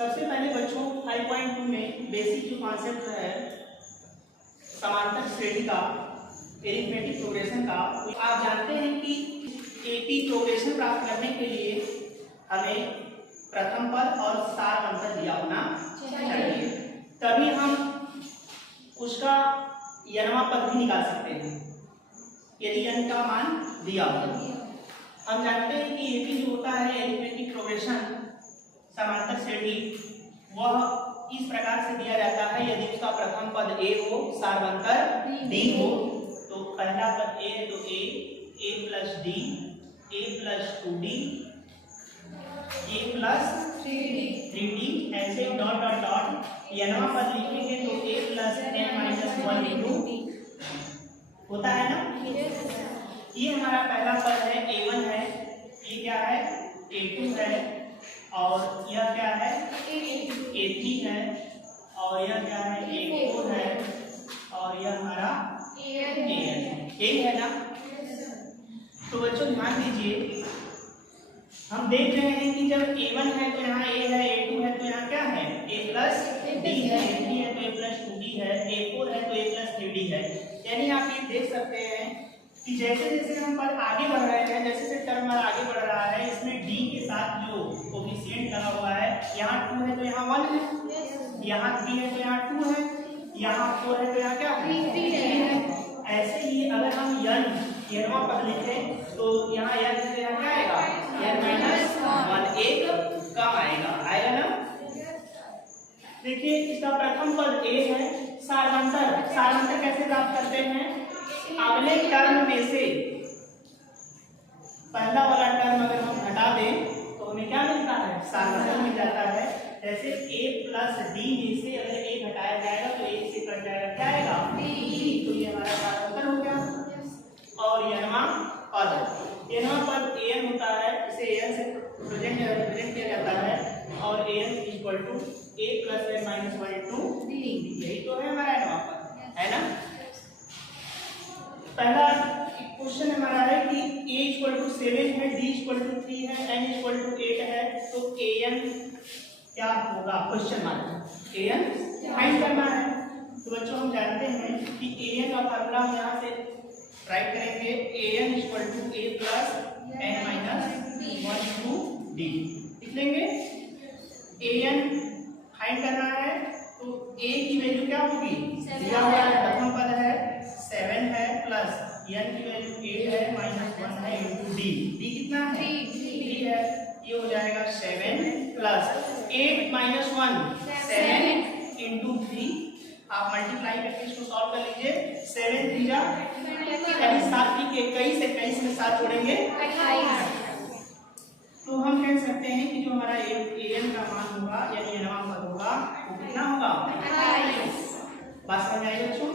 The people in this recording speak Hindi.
सबसे पहले बच्चों 5.2 में बेसिक जो कॉन्सेप्ट है समांतर श्रेणी का, एरिथमेटिक प्रोग्रेशन का, आप जानते हैं कि एपी प्रोग्रेशन प्राप्त करने के लिए हमें प्रथम पद और सार अंतर दिया होना चाहिए, तभी हम उसका यनवा पद भी निकाल सकते हैं यदि n का मान दिया हो। हम जानते हैं कि एपी जो होता है एरिथमेटिक प्रोग्रेशन समांतर श्रेणी, वह इस प्रकार से दिया जाता है यदि उसका प्रथम पद a हो, सारवंतर d हो, तो पहला पद a है तो a plus d, a plus 2d, a plus 3d, ऐसे डॉट डॉट डॉट यनवा पद लिखेंगे तो a plus n minus 1 into होता है ना। ये हमारा पहला पद है a1 है, ये क्या है a2 है, और यह क्या है a3 है, और यह क्या है a4 है, और यह हमारा an है, यही है ना। तो बच्चों ध्यान दीजिए, हम देख रहे हैं कि जब a1 है तो यहाँ a है, a2 है तो यहाँ क्या है a प्लस d है, a3 है तो a प्लस 2d है, a4 है तो a प्लस 3d है। यानी आप ये देख सकते हैं कि जैसे जैसे हम पर आगे बढ़ रहे हैं, जैसे जैसे टर्म हमारा आगे बढ़ रहा है, इसमें d के साथ जो कोफिशिएंट लगा हुआ है, यहाँ 2 है तो यहाँ 1 है, यहाँ 3 है तो यहाँ 2 है, यहाँ 4 है तो यहाँ क्या है 3 है। ऐसे ही अगर हम यनवा पद लिखें तो यहाँ n से यहाँ क्या आएगा n माइनस 1, एक कम आएगा ना। देखिए इसका प्रथम पद a है, सारवंतर कैसे प्राप्त करते हैं, अगले टर्म में से पहला वाला टर्म अगर हम हटा दें तो हमें क्या मिलता है सारवंतर मिल जाता है। जैसे a प्लस d में से अगर a घटाया जाएगा तो a से कट जाएगा, क्या आएगा d, तो ये हमारा सारवंतर हो गया। और यनवा पद an होता है, इसे an से रिप्रेजेंट किया जाता है, और an equal to a plus n minus 1 into d, यही तो है हमारा यनवा पद, है ना। पहला क्वेश्चन हमारा है कि a इक्वल टू 7 है, d इक्वल टू 3 है, n इक्वल टू 8 है, तो an क्या होगा, क्वेश्चन मार्क, an फाइंड करना है। तो बच्चों हम जानते हैं कि an का फार्मूला हम यहाँ से राइट करेंगे, an equal to a plus n minus 1 into d लिख लेंगे। an फाइंड करना है तो a की वैल्यू क्या होगी, दिया हुआ है प्रथम पद है 7 है, प्लस n की वैल्यू 8 है, माइनस 1 है इंटू d, d कितना है 3 है, ये हो जाएगा 7 प्लस 8 माइनस 1 7 इंटू 3। आप मल्टीप्लाई करके इसको सॉल्व कर लीजिए, 7 3 जा यानी 7 की 21 21 में 7 जोड़ेंगे 28। तो हम कह सकते हैं कि जो हमारा an का मान होगा यानी यनवा पद होगा वो कितना होगा 28। बात समझ आई बच्चों।